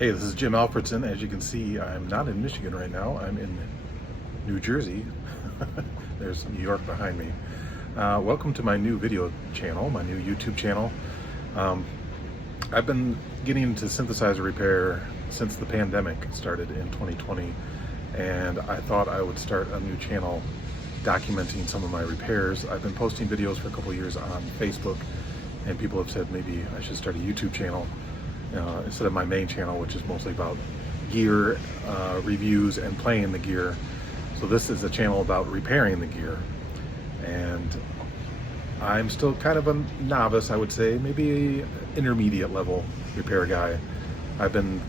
Hey, this is Jim Alfredson. As you can see, I'm not in Michigan right now. I'm in New Jersey. There's New York behind me. Welcome to my new video channel, my new YouTube channel. I've been getting into synthesizer repair since the pandemic started in 2020, and I thought I would start a new channel documenting some of my repairs. I've been posting videos for a couple years on Facebook, and people have said maybe I should start a YouTube channel instead of my main channel, which is mostly about gear reviews and playing the gear. So this is a channel about repairing the gear, and I'm still kind of a novice, I would say, maybe an intermediate level repair guy. I've been,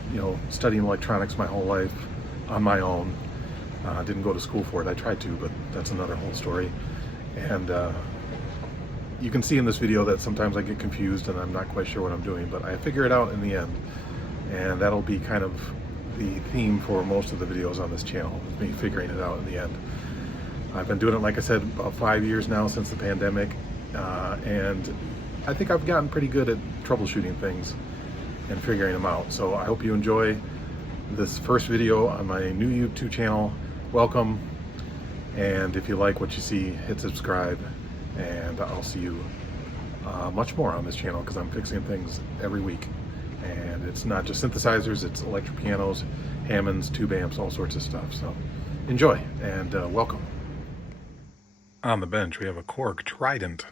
studying electronics my whole life on my own. Didn't go to school for it. I tried to, but that's another whole story. And you can see in this video that sometimes I get confused and I'm not quite sure what I'm doing, but I figure it out in the end. And that'll be kind of the theme for most of the videos on this channel, is me figuring it out in the end. I've been doing it, like I said, about 5 years now since the pandemic, and I think I've gotten pretty good at troubleshooting things and figuring them out. So I hope you enjoy this first video on my new YouTube channel. Welcome, and if you like what you see, hit subscribe, and I'll see you much more on this channel, because I'm fixing things every week. And it's not just synthesizers, it's electric pianos, Hammonds, tube amps, all sorts of stuff. So enjoy, and welcome. On the bench we have a Korg Trident.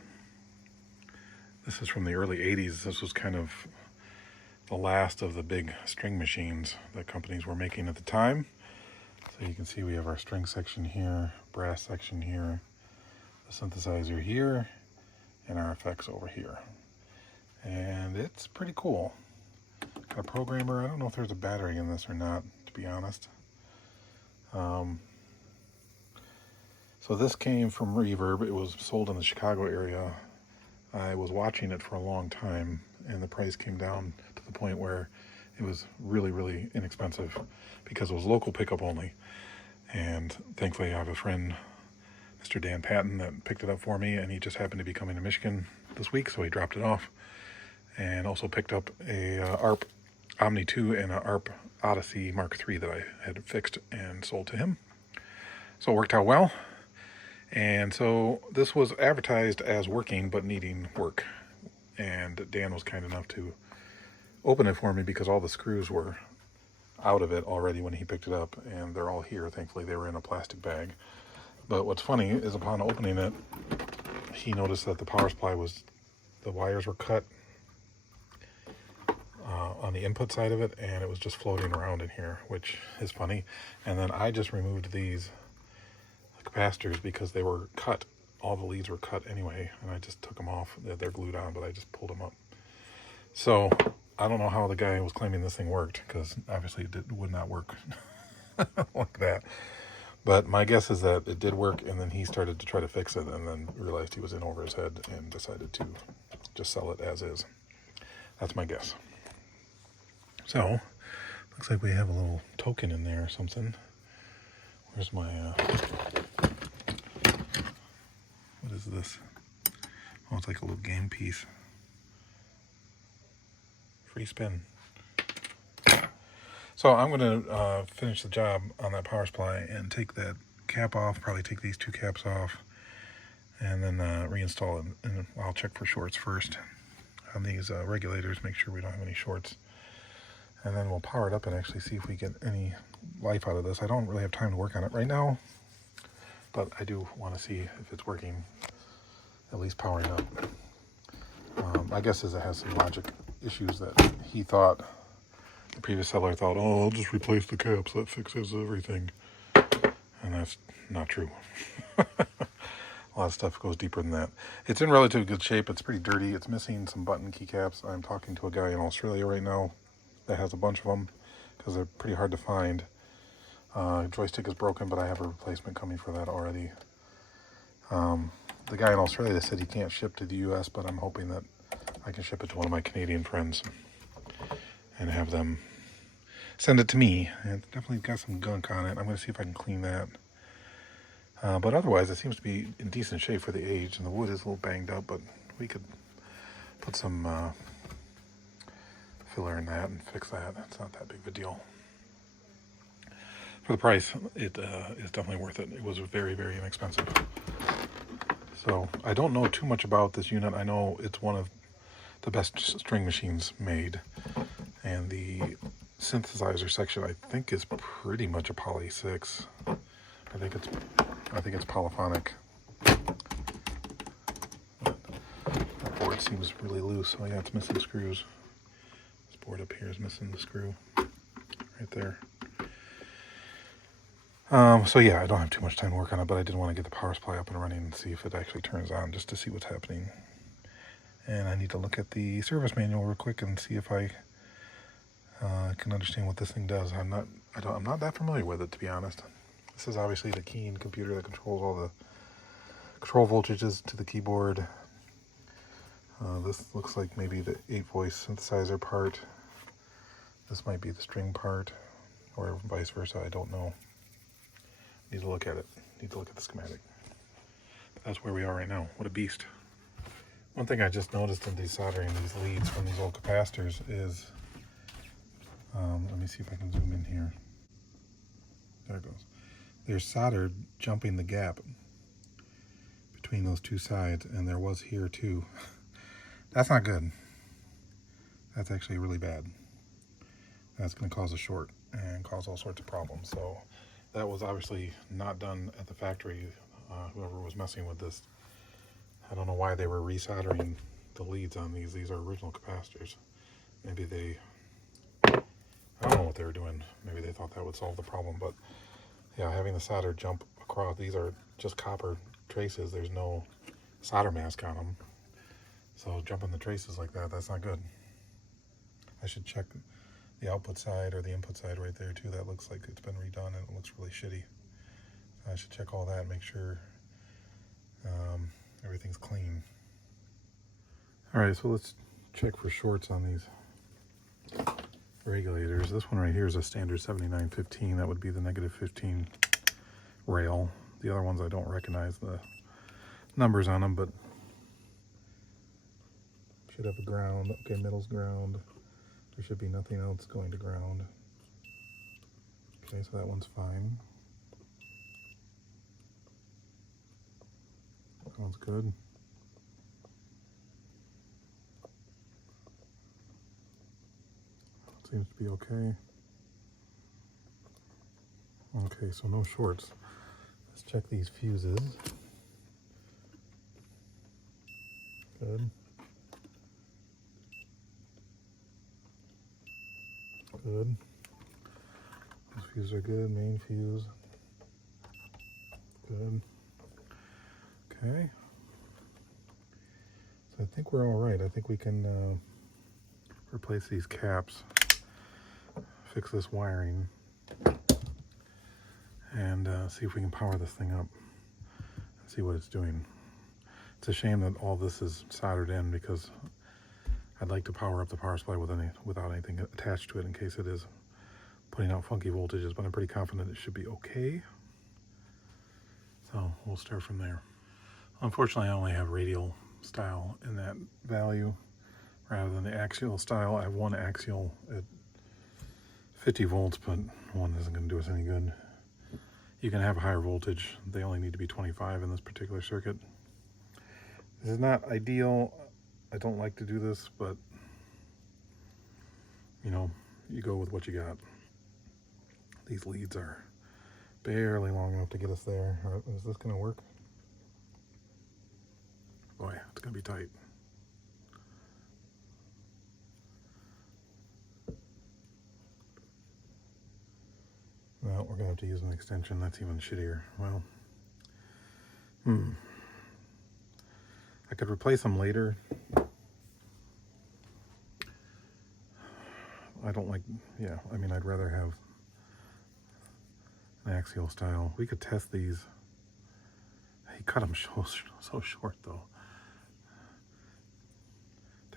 This is from the early 80s. This was kind of the last of the big string machines that companies were making at the time. So you can see we have our string section here, brass section here, the synthesizer here, and our effects over here. And it's pretty cool. Got a programmer. I don't know if there's a battery in this or not, to be honest. So this came from Reverb. It was sold in the Chicago area. I was watching it for a long time, and the price came down to the point where it was really, really inexpensive because it was local pickup only. And thankfully I have a friend, Mr. Dan Patton, that picked it up for me, and he just happened to be coming to Michigan this week, so he dropped it off. And also picked up a ARP Omni 2 and an ARP Odyssey Mark III that I had fixed and sold to him. So it worked out well. And so this was advertised as working but needing work. And Dan was kind enough to open it for me because all the screws were out of it already when he picked it up, and they're all here. Thankfully they were in a plastic bag. But what's funny is upon opening it, he noticed that the power supply the wires were cut on the input side of it, and it was just floating around in here, which is funny. And then I just removed these capacitors because they were cut. All the leads were cut anyway, and I just took them off. They're glued on, but I just pulled them up. So I don't know how the guy was claiming this thing worked, because obviously it would not work like that. But my guess is that it did work, and then he started to try to fix it, and then realized he was in over his head and decided to just sell it as is. That's my guess. So looks like we have a little token in there or something. Where's my what is this? Oh, it's like a little game piece. Free spin. So I'm going to finish the job on that power supply and take that cap off, probably take these two caps off, and then reinstall it. And I'll check for shorts first on these regulators, make sure we don't have any shorts. And then we'll power it up and actually see if we get any life out of this. I don't really have time to work on it right now, but I do want to see if it's working, at least powering up. My guess is it has some logic issues that he thought, the previous seller thought, oh, I'll just replace the caps, that fixes everything. And that's not true. A lot of stuff goes deeper than that. It's in relatively good shape. It's pretty dirty. It's missing some button keycaps. I'm talking to a guy in Australia right now that has a bunch of them, because they're pretty hard to find. Joystick is broken, but I have a replacement coming for that already. The guy in Australia said he can't ship to the US, but I'm hoping that I can ship it to one of my Canadian friends and have them send it to me. It's definitely got some gunk on it. I'm going to see if I can clean that. But otherwise, it seems to be in decent shape for the age, and the wood is a little banged up, but we could put some filler in that and fix that. It's not that big of a deal. For the price, it is definitely worth it. It was very, very inexpensive. So I don't know too much about this unit. I know it's one of the best string machines made, and the synthesizer section I think is pretty much a Poly 6. I think it's polyphonic. That board seems really loose. Oh yeah, it's missing screws. This board up here is missing the screw right there. So yeah, I don't have too much time to work on it, but I did want to get the power supply up and running and see if it actually turns on, just to see what's happening. And I need to look at the service manual real quick and see if I can understand what this thing does. I'm not that familiar with it, to be honest. This is obviously the keying computer that controls all the control voltages to the keyboard. This looks like maybe the 8-voice synthesizer part. This might be the string part, or vice versa. I don't know. Need to look at it. Need to look at the schematic. But that's where we are right now. What a beast. One thing I just noticed in desoldering these leads from these old capacitors is, let me see if I can zoom in here. There it goes. There's solder jumping the gap between those two sides, and there was here too. That's not good. That's actually really bad. That's going to cause a short and cause all sorts of problems. So that was obviously not done at the factory. Whoever was messing with this, I don't know why they were resoldering the leads on these. These are original capacitors. Maybe they, I don't know what they were doing. Maybe they thought that would solve the problem, but yeah, having the solder jump across, these are just copper traces. There's no solder mask on them. So jumping the traces like that, that's not good. I should check the output side or the input side right there too. That looks like it's been redone and it looks really shitty. I should check all that and make sure everything's clean. All right, so let's check for shorts on these regulators. This one right here is a standard 7915. That would be the -15 rail. The other ones I don't recognize the numbers on them, but should have a ground. Okay, middle's ground. There should be nothing else going to ground. Okay, so that one's fine. That one's good. Seems to be okay. Okay, so no shorts. Let's check these fuses. Good. Good. Those fuses are good. Main fuse. Good. Okay. So I think we're all right. I think we can replace these caps, fix this wiring, and see if we can power this thing up and see what it's doing. It's a shame that all this is soldered in, because I'd like to power up the power supply without anything attached to it in case it is putting out funky voltages, but I'm pretty confident it should be okay. So we'll start from there. Unfortunately, I only have radial style in that value rather than the axial style. I have one axial at 50 volts, but one isn't going to do us any good. You can have a higher voltage. They only need to be 25 in this particular circuit. This is not ideal. I don't like to do this, but you know, you go with what you got. These leads are barely long enough to get us there. Is this going to work? Boy, it's going to be tight. Well, we're going to have to use an extension. That's even shittier. Well, I could replace them later. I don't like, yeah, I mean, I'd rather have an axial style. We could test these. He cut them so short, though.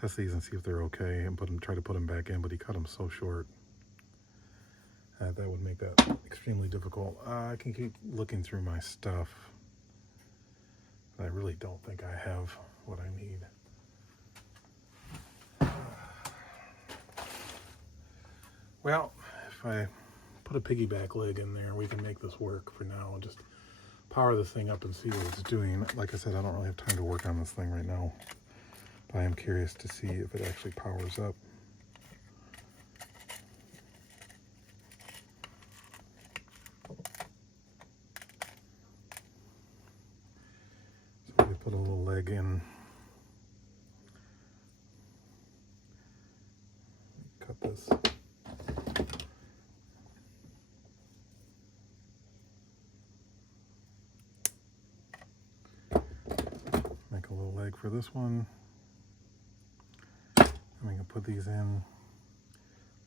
Test these and see if they're okay, and try to put them back in, but he cut them so short. That would make that extremely difficult. I can keep looking through my stuff. I really don't think I have what I need. Well, if I put a piggyback leg in there, we can make this work for now. Just power this thing up and see what it's doing. Like I said, I don't really have time to work on this thing right now, but I am curious to see if it actually powers up. So we put a little leg in. Cut this. Make a little leg for this one. And we can put these in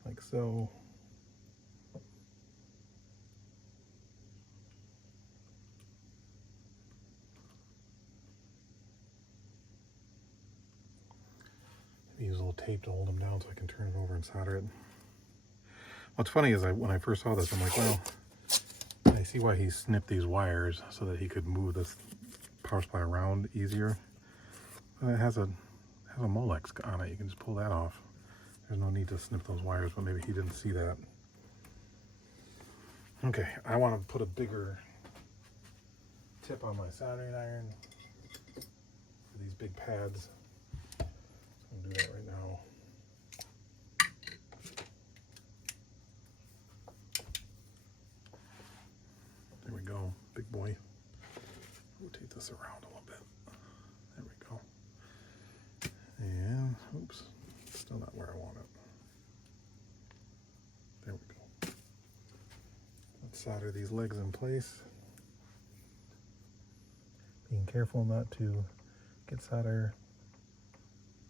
like so. Use a little tape to hold them down so I can turn it over and solder it. What's funny is when I first saw this, I'm like, well, I see why he snipped these wires so that he could move this power supply around easier. But it has a Molex on it. You can just pull that off. There's no need to snip those wires, but maybe he didn't see that. Okay, I want to put a bigger tip on my soldering iron for these big pads. I'm gonna do that right now. There we go, big boy. Rotate this around a little bit. There we go. And, oops, still not where I want it. There we go. Let's solder these legs in place. Being careful not to get solder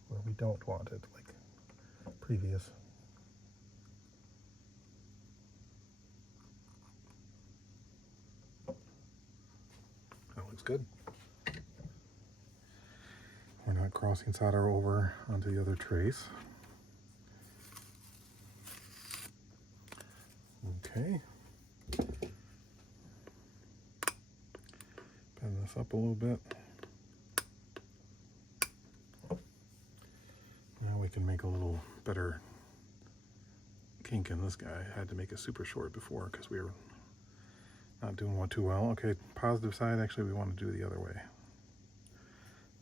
where we don't want it, like previous. That looks good. We're not crossing solder over onto the other trace. Okay. Bend this up a little bit. Now we can make a little better kink in this guy. I had to make it super short before because we were not doing too well. Okay, positive side, actually we want to do the other way.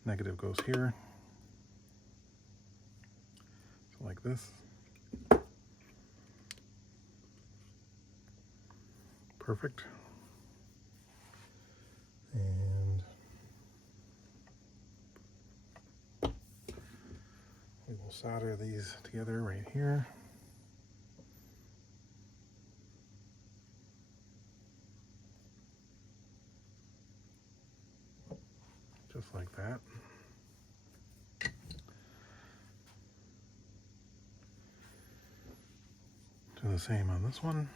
Negative goes here. So like this. Perfect. And we will solder these together right here. Just like that. Do the same on this one.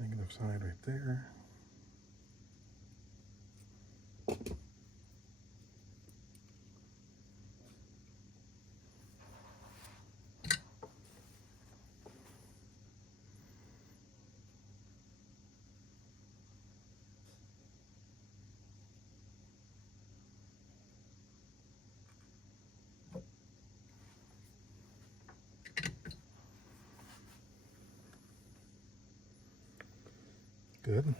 Negative side right there. Good.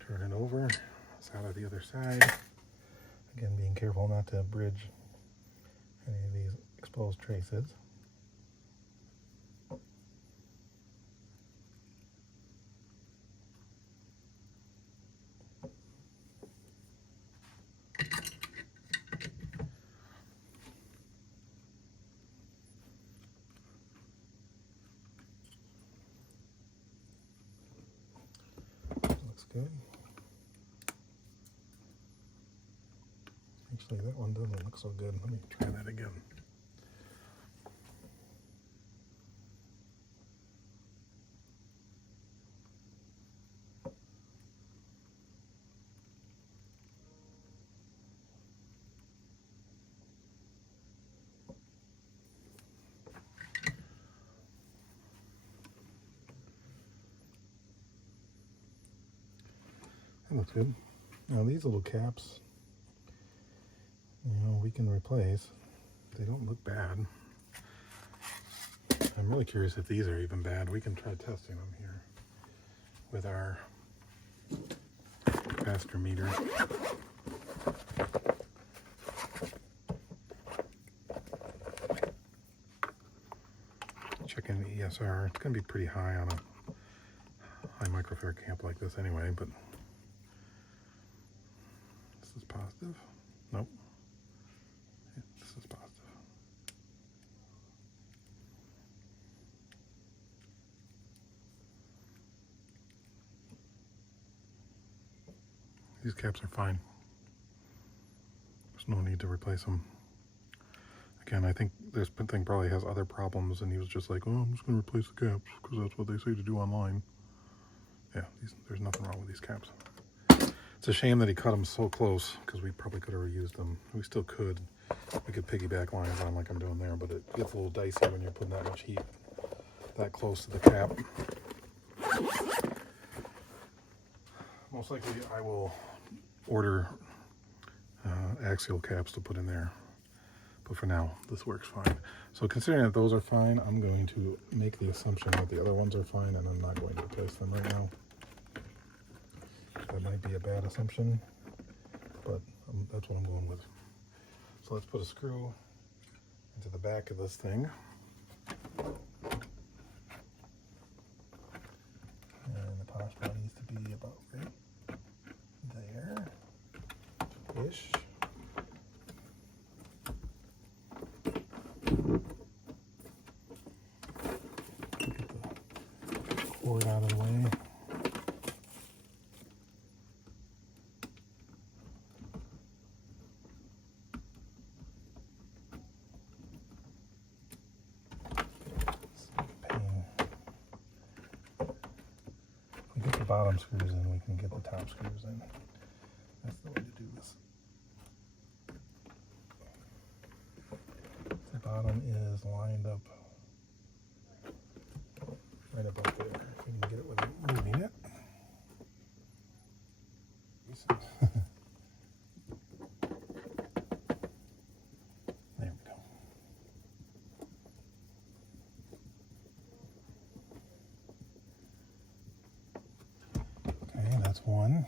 Turn it over, solder the other side. Again, being careful not to bridge any of these exposed traces. Looks good. Actually, that one doesn't look so good. Let me try that again. That looks good. Now these little caps, we can replace. They don't look bad. I'm really curious if these are even bad. We can try testing them here with our capacitor meter. Checking the ESR. It's going to be pretty high on a high microfarad amp like this anyway, but this is positive. Nope. This is positive. These caps are fine. There's no need to replace them. Again, I think this thing probably has other problems, and he was just like, oh, I'm just going to replace the caps because that's what they say to do online. Yeah, there's nothing wrong with these caps. It's a shame that he cut them so close because we probably could have reused them. We still could. We could piggyback lines on like I'm doing there, but it gets a little dicey when you're putting that much heat that close to the cap. Most likely I will order axial caps to put in there. But for now, this works fine. So considering that those are fine, I'm going to make the assumption that the other ones are fine, and I'm not going to replace them right now. That might be a bad assumption, but that's what I'm going with. So let's put a screw into the back of this thing. And the power spot needs to be about right there-ish. Cord out of the way. Pain. If we get the bottom screws in, we can get the top screws in. That's the way to do this. The bottom is lined up right about there. If you can get it without moving it. There we go. Okay, that's one.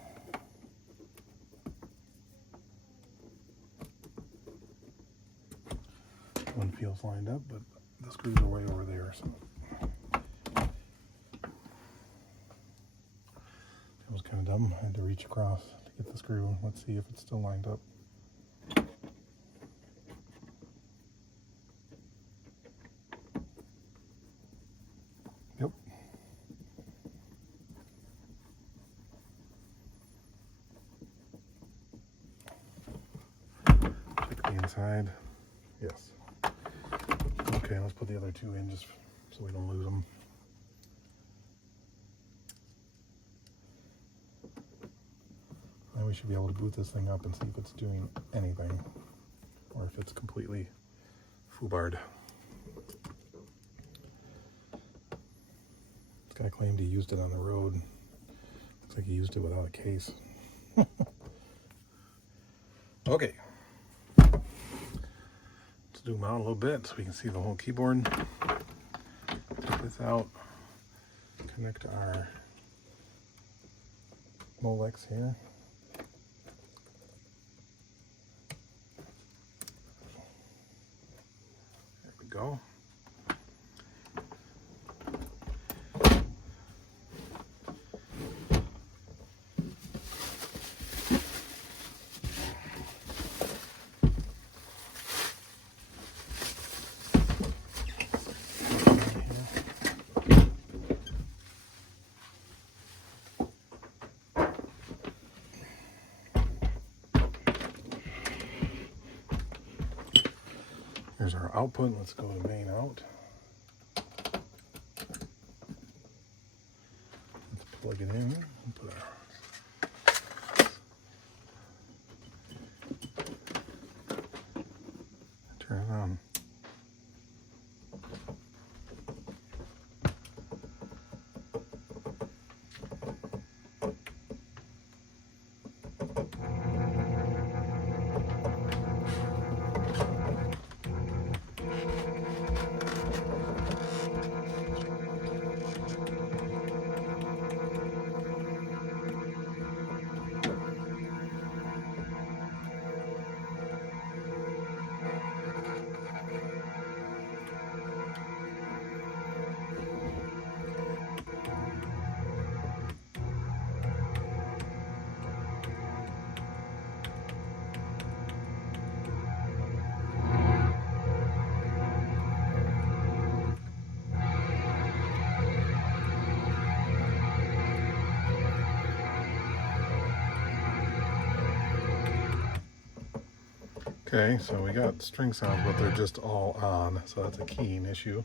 One feels lined up, but the screws are way over there, so it was kind of dumb. I had to reach across to get the screw. Let's see if it's still lined up. Yep. Check the inside. Yes. Okay, let's put the other two in just so we don't lose them. And we should be able to boot this thing up and see if it's doing anything or if it's completely foobarred. This guy claimed he used it on the road. Looks like he used it without a case. Okay. Zoom out a little bit so we can see the whole keyboard. Take this out, connect our Molex here. There we go. Here's our output. Let's go to main out. Let's plug it in and put our turn it on. Okay, so we got string sounds, but they're just all on, so that's a keying issue.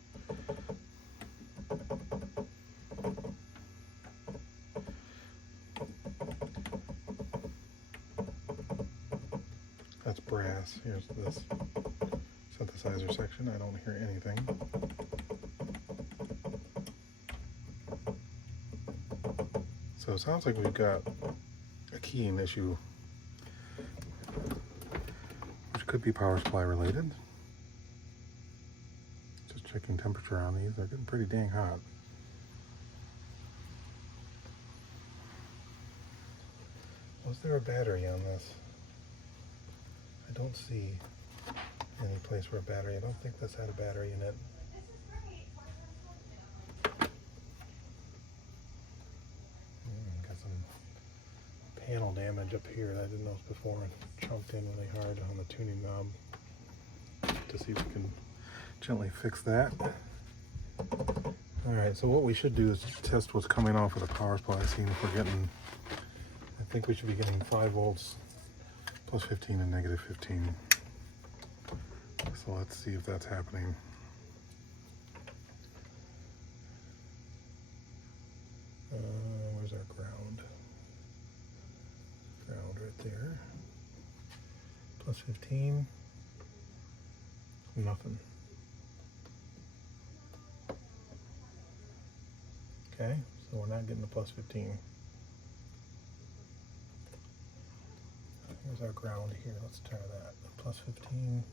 That's brass. Here's this synthesizer section. I don't hear anything. So it sounds like we've got a keying issue, which could be power supply related. Just checking temperature on these. They're getting pretty dang hot. Was there a battery on this? I don't see any place for a battery. I don't think this had a battery in it. Got some panel damage up here that I didn't notice before. I chunked in really hard on the tuning knob to see if we can gently fix that. Alright, so what we should do is test what's coming off of the power supply, seeing if we're getting, I think we should be getting 5 volts plus 15 and negative 15. So let's see if that's happening. Where's our ground? Ground right there. Plus 15. Nothing. Okay, so we're not getting the plus 15. Here's our ground here. Let's try that. Plus 15.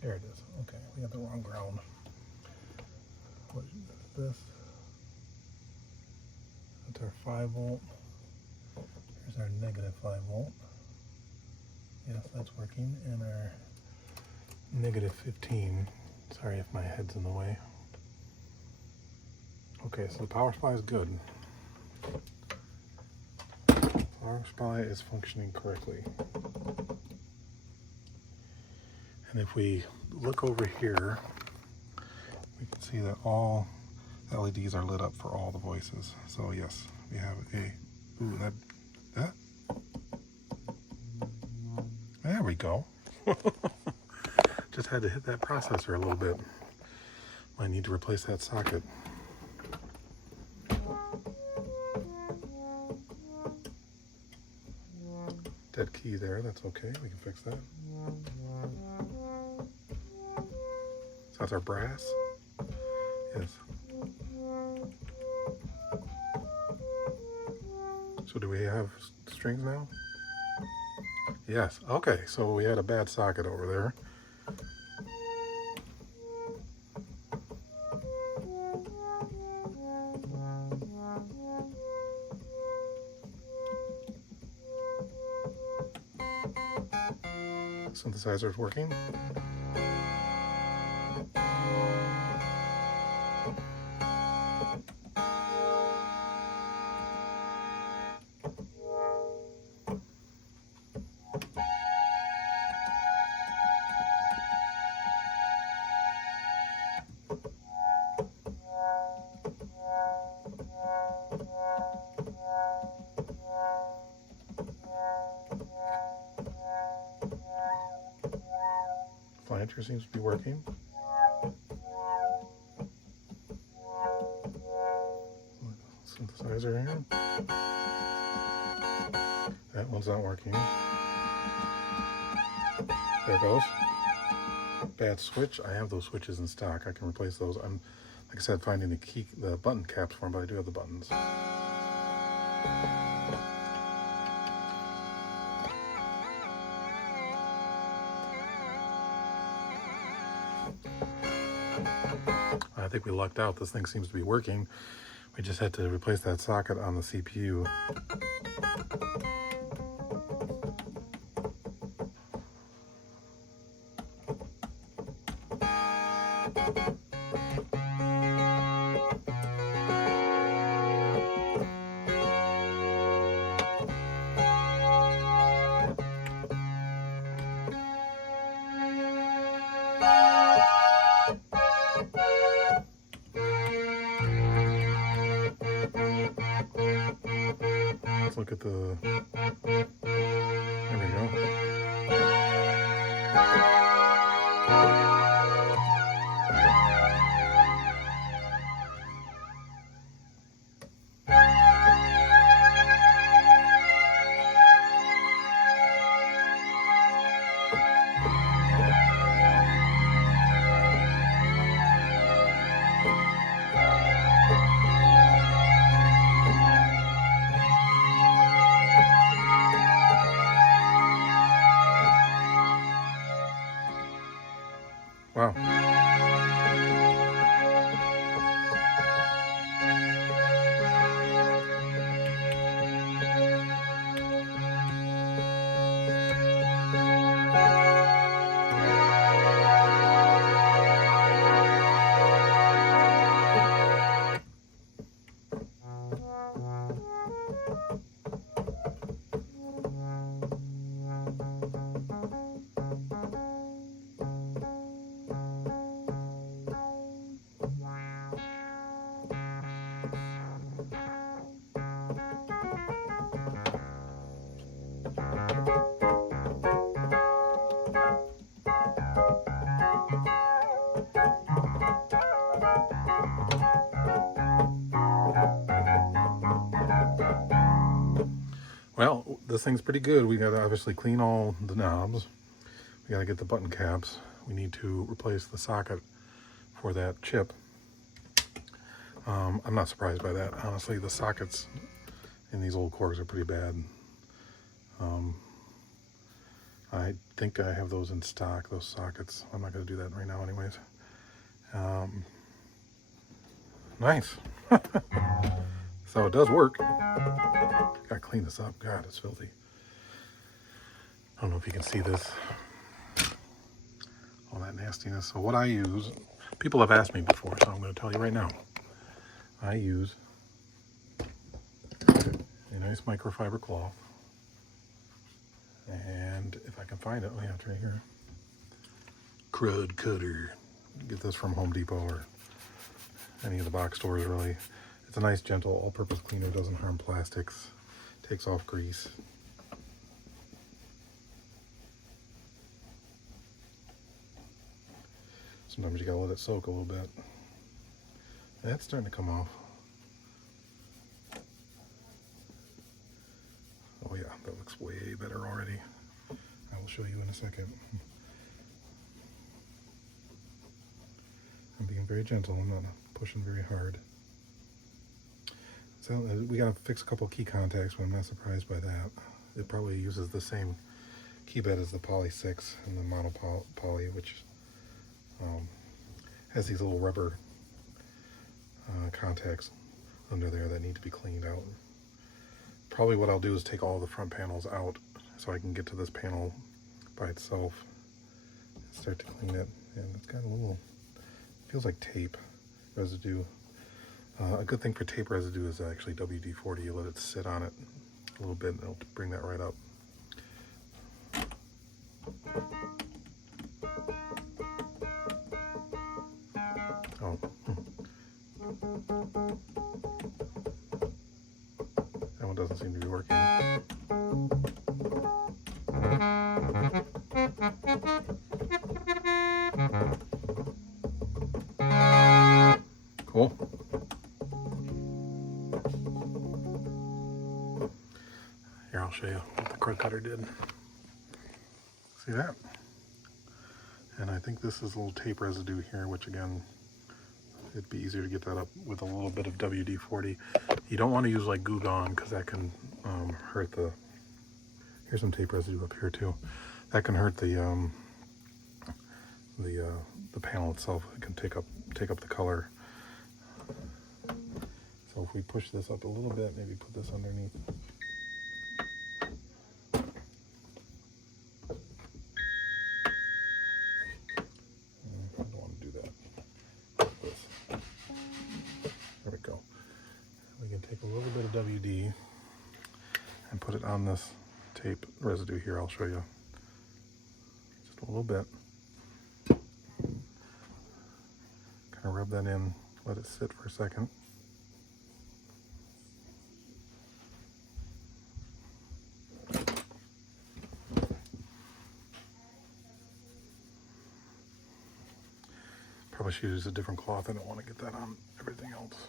There it is. Okay, we got the wrong ground. What is this? That's our 5 volt. Here's our negative 5 volt. Yes, that's working. And our negative 15. Sorry if my head's in the way. Okay, so the power supply is good. Power supply is functioning correctly. And if we look over here, we can see that all LEDs are lit up for all the voices. So yes, we have a, ooh, that, there we go. Just had to hit that processor a little bit. Might need to replace that socket. Dead key there, that's okay, we can fix that. So that's our brass. Yes. So do we have strings now? Yes, okay, so we had a bad socket over there. Synthesizer's working. Flancher seems to be working. Synthesizer here. That one's not working. There it goes. Bad switch. I have those switches in stock. I can replace those. I'm, like I said, finding the button caps for them, but I do have the buttons. I think we lucked out. This thing seems to be working. We just had to replace that socket on the CPU. Look at the, there we go. Wow. Well, this thing's pretty good. We got to obviously clean all the knobs. We got to get the button caps. We need to replace the socket for that chip. I'm not surprised by that. Honestly, the sockets in these old Korgs are pretty bad. I think I have those in stock, those sockets. I'm not going to do that right now anyways. Nice. So it does work. Gotta clean this up. God, it's filthy. I don't know if you can see this. All that nastiness. So what I use, people have asked me before, so I'm going to tell you right now. I use a nice microfiber cloth. And if I can find it, oh yeah, it's right here. Crud cutter. Get this from Home Depot or any of the box stores, really. It's a nice, gentle, all-purpose cleaner. Doesn't harm plastics. Takes off grease. Sometimes you gotta let it soak a little bit. That's starting to come off. Oh yeah, that looks way better already. I will show you in a second. I'm being very gentle. I'm not pushing very hard. So we gotta fix a couple key contacts, but I'm not surprised by that. It probably uses the same key bed as the Poly 6 and the Mono Poly, which has these little rubber contacts under there that need to be cleaned out. Probably what I'll do is take all the front panels out so I can get to this panel by itself and start to clean it. And it's got a little, feels like tape residue. A good thing for tape residue is actually WD-40. You let it sit on it a little bit and it'll bring that right up. Oh. That one doesn't seem to be working. Cool. Here, I'll show you what the cord cutter did. See that? And I think this is a little tape residue here, which again, it'd be easier to get that up with a little bit of WD-40. You don't want to use like Goo Gone because that can hurt the, here's some tape residue up here too. That can hurt the panel itself. It can take up the color. So if we push this up a little bit, maybe put this underneath. I don't want to do that. There we go. We can take a little bit of WD and put it on this tape residue here. I'll show you. Just a little bit. Kind of rub that in, let it sit for a second. Probably should use a different cloth. I don't want to get that on everything else.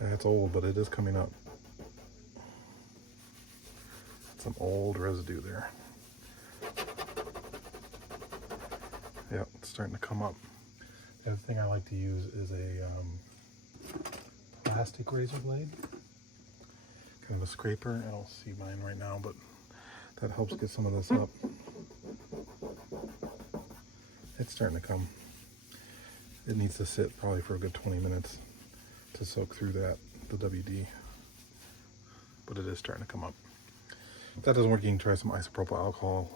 It's old, but it is coming up. Some old residue there. Yeah, it's starting to come up. The other thing I like to use is a plastic razor blade, kind of a scraper. I don't see mine right now, but that helps get some of this up. It's starting to come. It needs to sit probably for a good 20 minutes to soak through the WD, but it is starting to come up. If that doesn't work, you can try some isopropyl alcohol.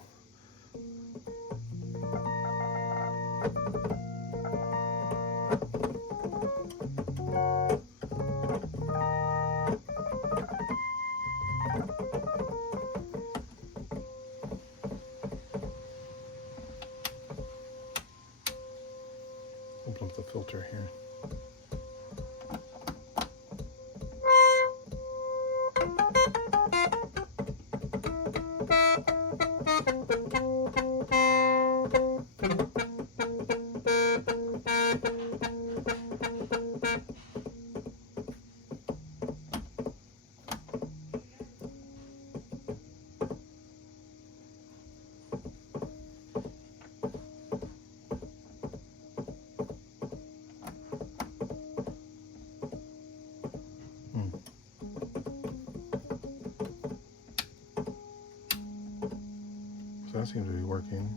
Open up the filter here. So that seems to be working.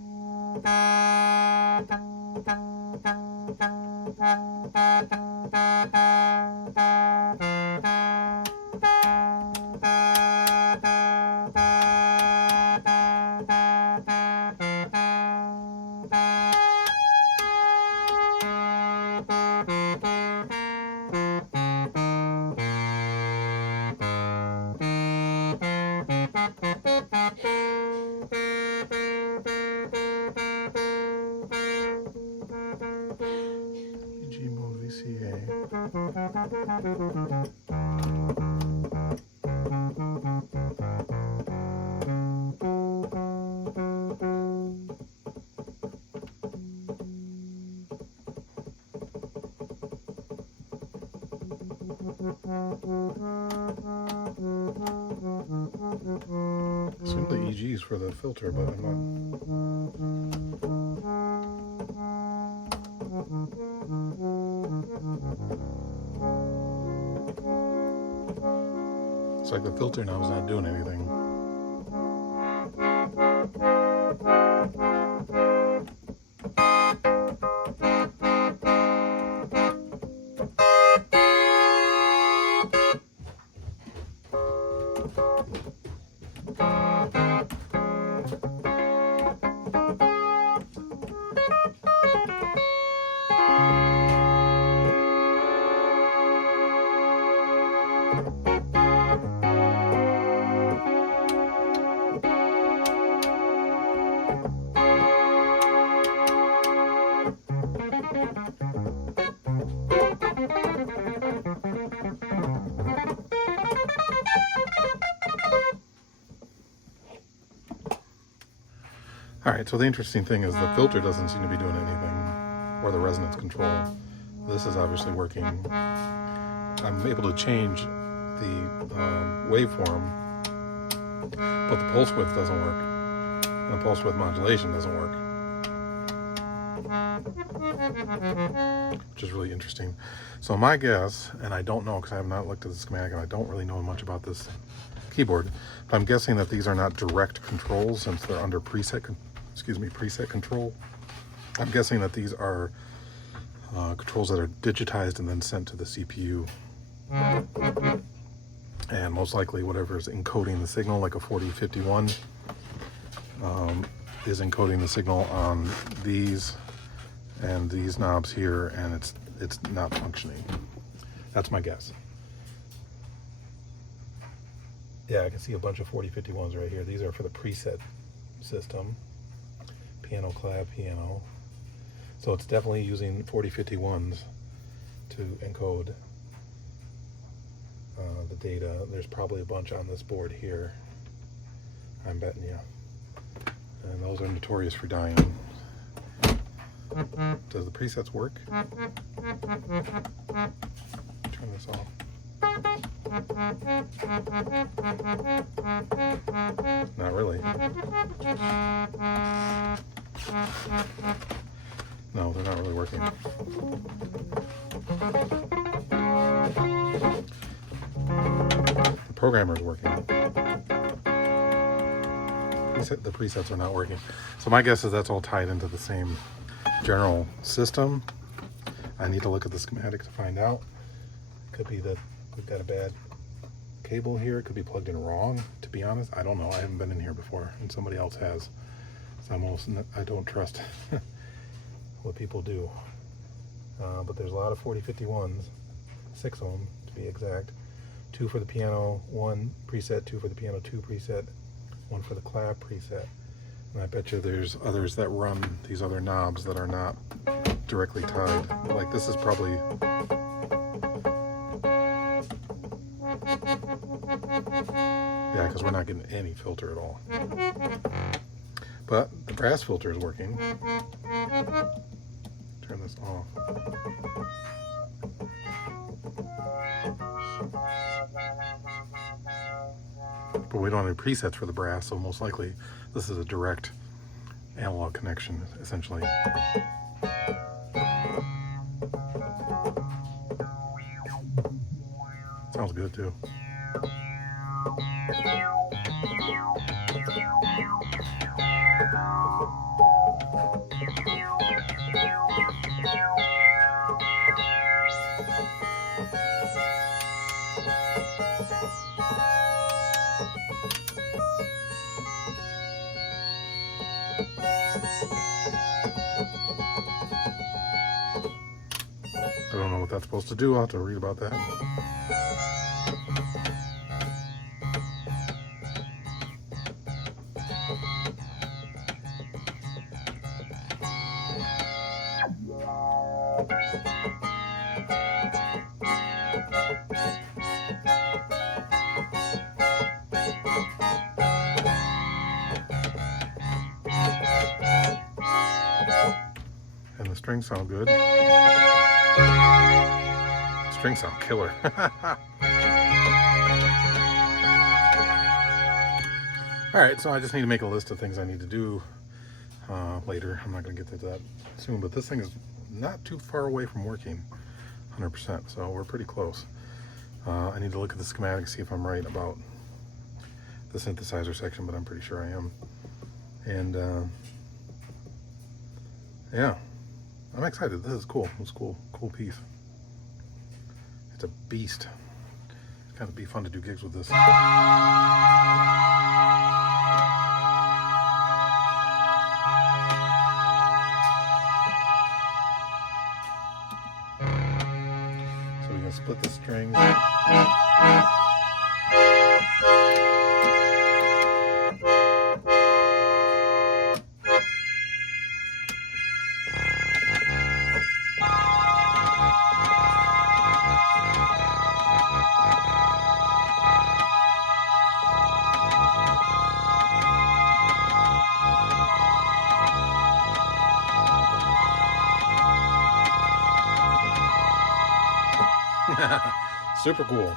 Assume the EGs for the filter, but I'm not. It's like the filter now is not doing anything. Alright, so the interesting thing is the filter doesn't seem to be doing anything, or the resonance control. This is obviously working. I'm able to change the waveform, but the pulse width doesn't work. And the pulse width modulation doesn't work. Which is really interesting. So my guess, and I don't know because I have not looked at the schematic and I don't really know much about this keyboard, but I'm guessing that these are not direct controls since they're under preset control. I'm guessing that these are controls that are digitized and then sent to the CPU. And most likely whatever is encoding the signal, like a 4051, is encoding the signal on these and these knobs here, and it's not functioning. That's my guess. Yeah, I can see a bunch of 4051s right here. These are for the preset system. Piano, clav, piano. So it's definitely using 4051s to encode the data. There's probably a bunch on this board here, I'm betting you. And those are notorious for dying. Does the presets work? Turn this off. Not really. No, they're not really working. The programmer's working. The presets are not working. So my guess is that's all tied into the same general system. I need to look at the schematic to find out. Could be that we've got a bad cable here. It could be plugged in wrong, to be honest. I don't know. I haven't been in here before, and somebody else has. So I don't trust what people do. But there's a lot of 4051s, 6 of them to be exact. 2 for the piano 1 preset, 2 for the piano 2 preset, 1 for the clap preset. And I bet you there's others that run these other knobs that are not directly tied. Like this is probably... Yeah, because we're not getting any filter at all. But the brass filter is working. Turn this off. But we don't have any presets for the brass, so most likely this is a direct analog connection, essentially. Sounds good too. I don't know what that's supposed to do. I'll have to read about that. And the strings sound good. Strings sound killer. Alright, so I just need to make a list of things I need to do later. I'm not going to get to that soon, but this thing is not too far away from working 100%, so we're pretty close. I need to look at the schematic, see if I'm right about the synthesizer section, but I'm pretty sure I am. And yeah, I'm excited. This is cool. It's cool piece. It's a beast. It's kind of be fun to do gigs with this. So we can split the strings. Super cool.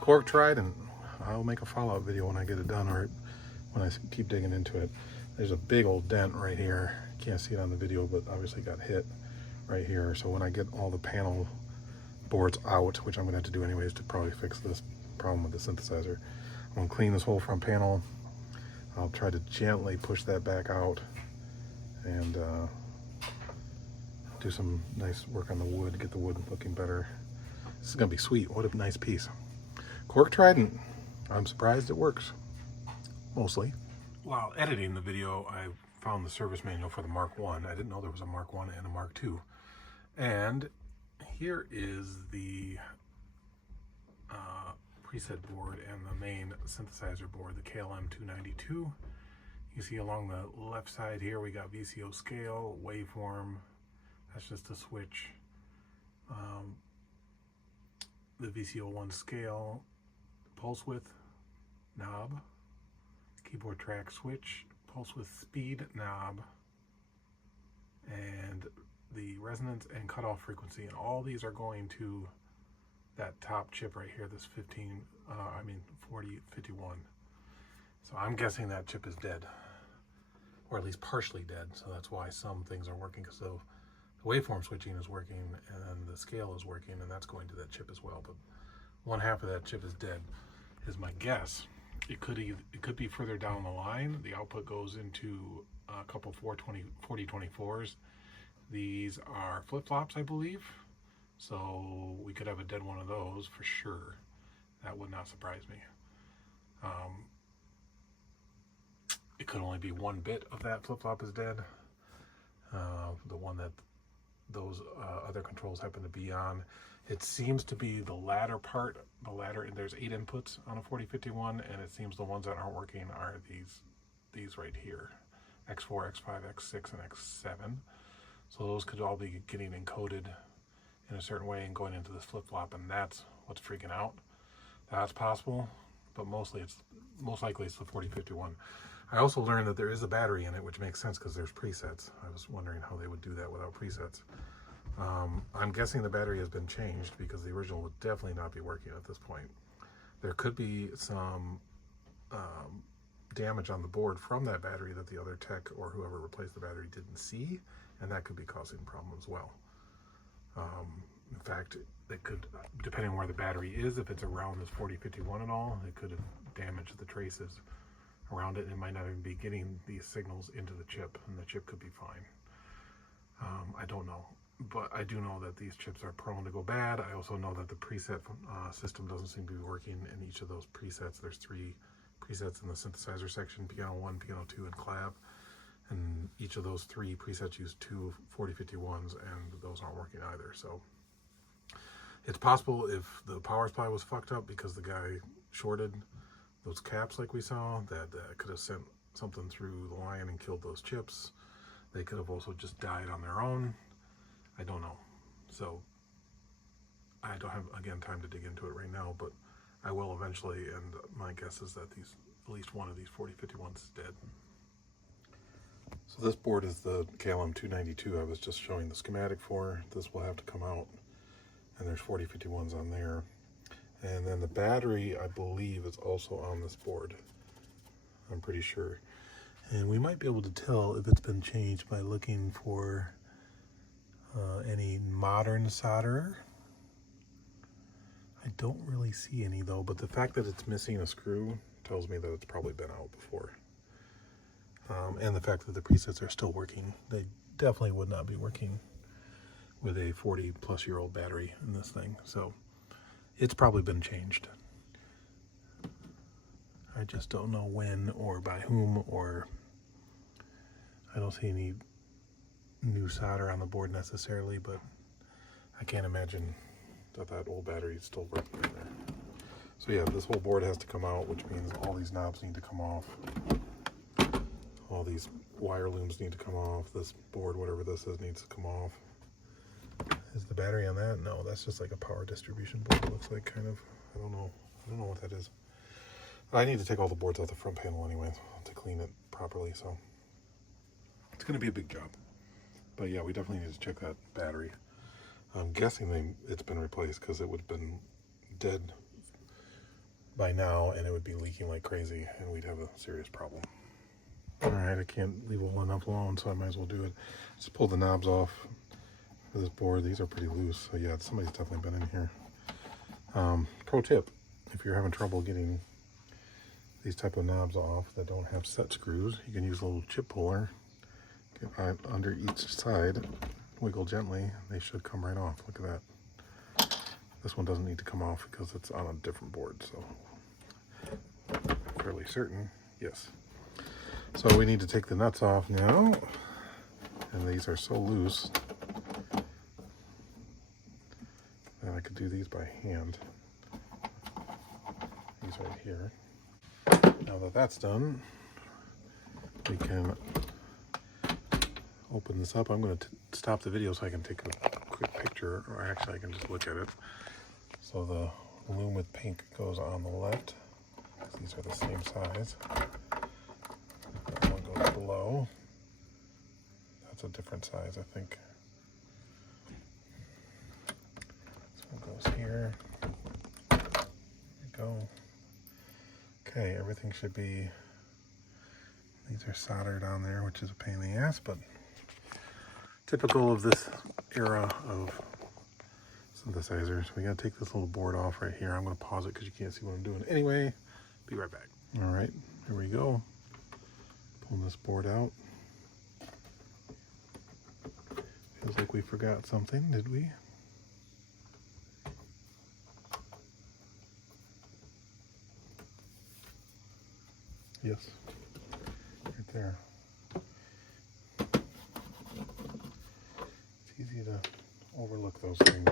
Korg Trident. I'll make a follow-up video when I get it done, or when I keep digging into it. There's a big old dent right here. Can't see it on the video, but obviously got hit right here. So when I get all the panel boards out, which I'm gonna have to do anyways to probably fix this problem with the synthesizer, I'm gonna clean this whole front panel. I'll try to gently push that back out and do some nice work on the wood, get the wood looking better. This is gonna be sweet. What a nice piece. Korg Trident. I'm surprised it works, mostly. While editing the video, I found the service manual for the Mark I. I didn't know there was a Mark I and a Mark II. And here is the preset board and the main synthesizer board, the KLM 292. You see along the left side here, we got VCO scale, waveform. That's just a switch. the VCO1 scale pulse width knob, keyboard track switch, pulse width speed knob, and the resonance and cutoff frequency, and all these are going to that top chip right here, this 4051. So I'm guessing that chip is dead, or at least partially dead. So that's why some things are working, because the waveform switching is working and the scale is working, and that's going to that chip as well. But one half of that chip is dead, is my guess. It could be further down the line. The output goes into a couple 4024s. These are flip-flops, I believe. So we could have a dead one of those for sure. That would not surprise me. It could only be one bit of that flip-flop is dead. The one that those other controls happen to be on. It seems to be the latter part, and there's 8 inputs on a 4051, and it seems the ones that aren't working are these right here, X4, X5, X6, and X7. So those could all be getting encoded in a certain way and going into this flip-flop, and that's what's freaking out. That's possible, but most likely it's the 4051. I also learned that there is a battery in it, which makes sense because there's presets. I was wondering how they would do that without presets. I'm guessing the battery has been changed because the original would definitely not be working at this point. There could be some damage on the board from that battery that the other tech or whoever replaced the battery didn't see, and that could be causing a problem as well. In fact, it could, depending on where the battery is, if it's around this 4051 at all, it could have damaged the traces around it. It might not even be getting these signals into the chip, and the chip could be fine. I don't know, but I do know that these chips are prone to go bad. I also know that the preset system doesn't seem to be working in each of those presets. There's 3 presets in the synthesizer section: piano 1, piano 2, and clav. And each of those 3 presets use 2 4051s, and those aren't working either. So it's possible if the power supply was fucked up because the guy shorted those caps like we saw, that could have sent something through the line and killed those chips. They could have also just died on their own. I don't know. So I don't have, again, time to dig into it right now, but I will eventually, and my guess is that at least one of these 4051s is dead. So this board is the KLM 292 I was just showing the schematic for. This will have to come out, and there's 4051s on there. And then the battery, I believe, is also on this board. I'm pretty sure. And we might be able to tell if it's been changed by looking for any modern solderer. I don't really see any though, but the fact that it's missing a screw tells me that it's probably been out before. And the fact that the presets are still working. They definitely would not be working with a 40-plus-year-old battery in this thing. So it's probably been changed. I just don't know when or by whom, or I don't see any new solder on the board necessarily, but I can't imagine that old battery is still working in there. So yeah, this whole board has to come out, which means all these knobs need to come off. All these wire looms need to come off. This board, whatever this is, needs to come off. Is the battery on that? No, that's just like a power distribution board. It looks like, kind of. I don't know what that is. I need to take all the boards off the front panel anyway to clean it properly, so it's going to be a big job. But yeah, we definitely need to check that battery. I'm guessing it's been replaced because it would have been dead by now and it would be leaking like crazy and we'd have a serious problem. Alright, I can't leave well enough alone, so I might as well do it. Just pull the knobs off of this board. These are pretty loose, so yeah, somebody's definitely been in here. Pro tip, if you're having trouble getting these type of knobs off that don't have set screws, you can use a little chip puller. Get under each side, wiggle gently, they should come right off. Look at that. This one doesn't need to come off because it's on a different board, so I'm fairly certain, yes. So we need to take the nuts off now, and these are so loose that I could do these by hand. These right here. Now that that's done, we can open this up. I'm going to stop the video so I can take a quick picture, or actually I can just look at it. So the loom with pink goes on the left, because these are the same size. That one goes below. That's a different size, I think. This one goes here. There we go. Okay, everything should be, these are soldered on there, which is a pain in the ass, but typical of this era of synthesizers. We gotta take this little board off right here. I'm gonna pause it because you can't see what I'm doing. Anyway, be right back. All right, here we go. Pulling this board out. Feels like we forgot something, did we? Yes, right there. It's easy to overlook those things.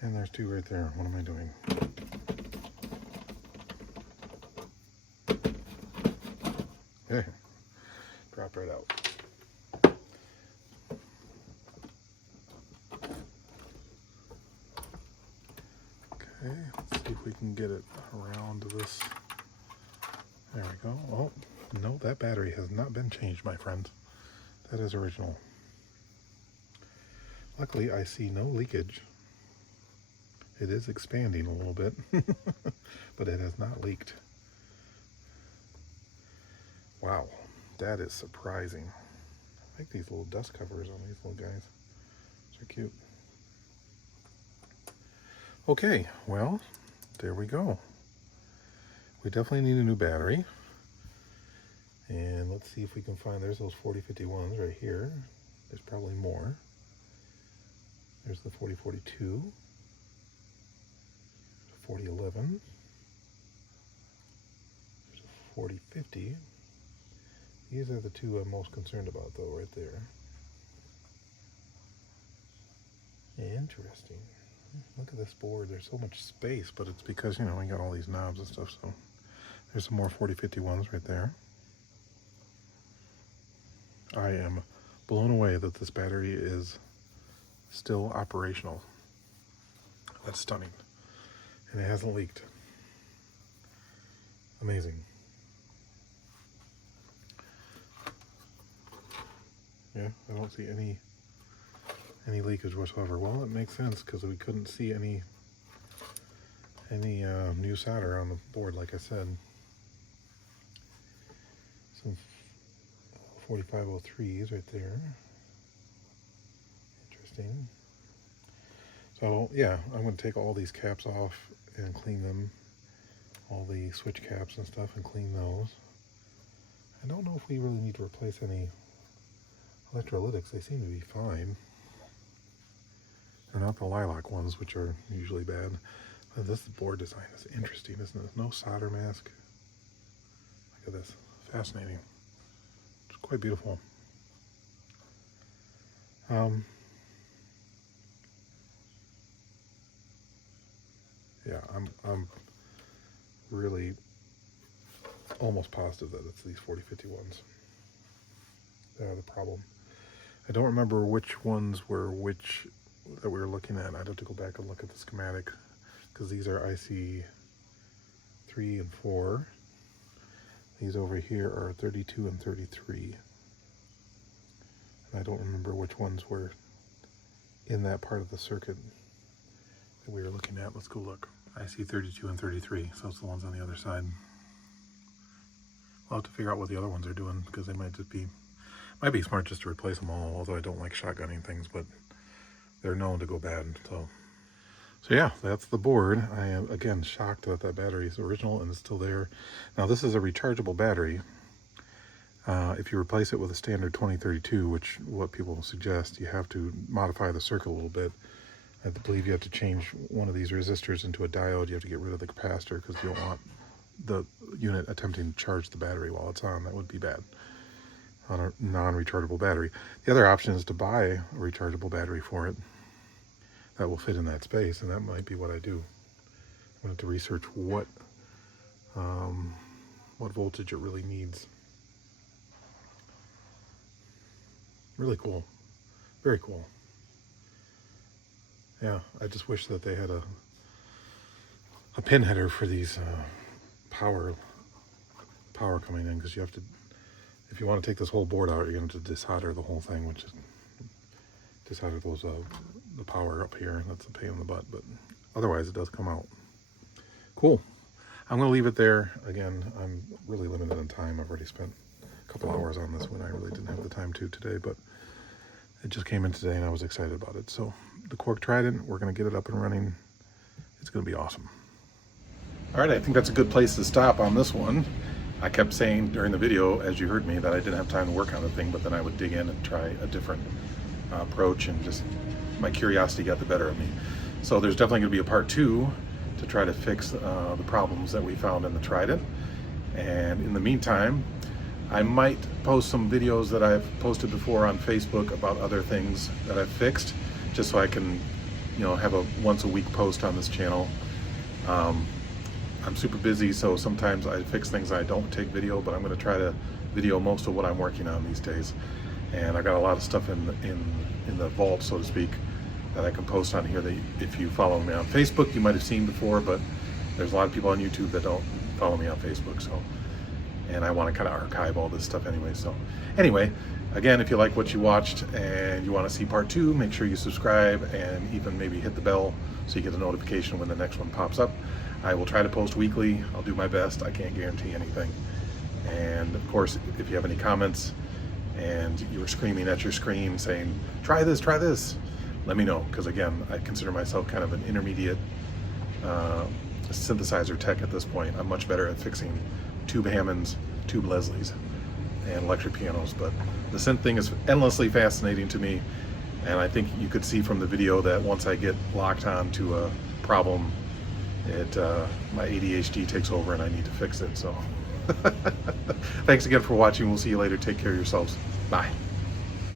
And there's two right there. What am I doing? Okay, drop right out. Okay, let's see if we can get it around this. There we go. Oh, no, that battery has not been changed, my friend. That is original. Luckily, I see no leakage. It is expanding a little bit, but it has not leaked. Wow, that is surprising. I like these little dust covers on these little guys. They're cute. Okay, well, there we go. We definitely need a new battery. And let's see if we can find, there's those 4051s right here. There's probably more. There's the 4042, 4011, there's a 4050. These are the two I'm most concerned about though, right there. Interesting. Look at this board, there's so much space, but it's because, you know, we got all these knobs and stuff, so. There's some more 4051s right there. I am blown away that this battery is still operational. That's stunning. And it hasn't leaked. Amazing. Yeah, I don't see any leakage whatsoever. Well, it makes sense because we couldn't see any new solder on the board, like I said. Some 4503s right there. Interesting. So yeah, I'm going to take all these caps off and clean them. All the switch caps and stuff and clean those. I don't know if we really need to replace any electrolytics. They seem to be fine. They're not the lilac ones, which are usually bad. But this board design is interesting, isn't it? No solder mask. Look at this. Fascinating. It's quite beautiful. Yeah, I'm really almost positive that it's these 4051s that are the problem. I don't remember which ones were which that we were looking at. I'd have to go back and look at the schematic because these are IC 3 and 4. These over here are 32 and 33. And I don't remember which ones were in that part of the circuit that we were looking at. Let's go look. IC 32 and 33, so it's the ones on the other side. I'll have to figure out what the other ones are doing because they might be smart just to replace them all, although I don't like shotgunning things, but they're known to go bad. So yeah, that's the board. I am, again, shocked that that battery is original and it's still there. Now, this is a rechargeable battery. If you replace it with a standard 2032, which what people suggest, you have to modify the circuit a little bit. I believe you have to change one of these resistors into a diode. You have to get rid of the capacitor because you don't want the unit attempting to charge the battery while it's on. That would be bad on a non-rechargeable battery. The other option is to buy a rechargeable battery for it that will fit in that space, and that might be what I do. I'm going to have to research what voltage it really needs. Really cool. Very cool. Yeah, I just wish that they had a pin header for these power coming in, because you have to, if you want to take this whole board out, you're going to desolder the whole thing, which is desolder those the power up here. That's a pain in the butt, but otherwise it does come out. Cool. I'm going to leave it there. Again, I'm really limited on time. I've already spent a couple hours on this when I really didn't have the time to today, but it just came in today and I was excited about it. So the Korg Trident, we're going to get it up and running. It's going to be awesome. All right, I think that's a good place to stop on this one. I kept saying during the video, as you heard me, that I didn't have time to work on the thing, but then I would dig in and try a different approach, and just my curiosity got the better of me. So there's definitely going to be a part 2 to try to fix the problems that we found in the Trident. And in the meantime, I might post some videos that I've posted before on Facebook about other things that I've fixed, just so I can, you know, have a once a week post on this channel. I'm super busy, so sometimes I fix things I don't take video, but I'm going to try to video most of what I'm working on these days. And I got a lot of stuff in the vault, so to speak, that I can post on here that if you follow me on Facebook, you might have seen before, but there's a lot of people on YouTube that don't follow me on Facebook, so, and I want to kind of archive all this stuff anyway. So anyway, again, if you like what you watched and you want to see part 2, make sure you subscribe and even maybe hit the bell so you get a notification when the next one pops up. I will try to post weekly. I'll do my best. I can't guarantee anything. And of course, if you have any comments and you were screaming at your screen saying, try this, let me know. Because again, I consider myself kind of an intermediate synthesizer tech at this point. I'm much better at fixing tube Hammonds, tube Leslies, and electric pianos. But the synth thing is endlessly fascinating to me. And I think you could see from the video that once I get locked on to a problem, my ADHD takes over and I need to fix it. So thanks again for watching. We'll see you later. Take care of yourselves. Bye.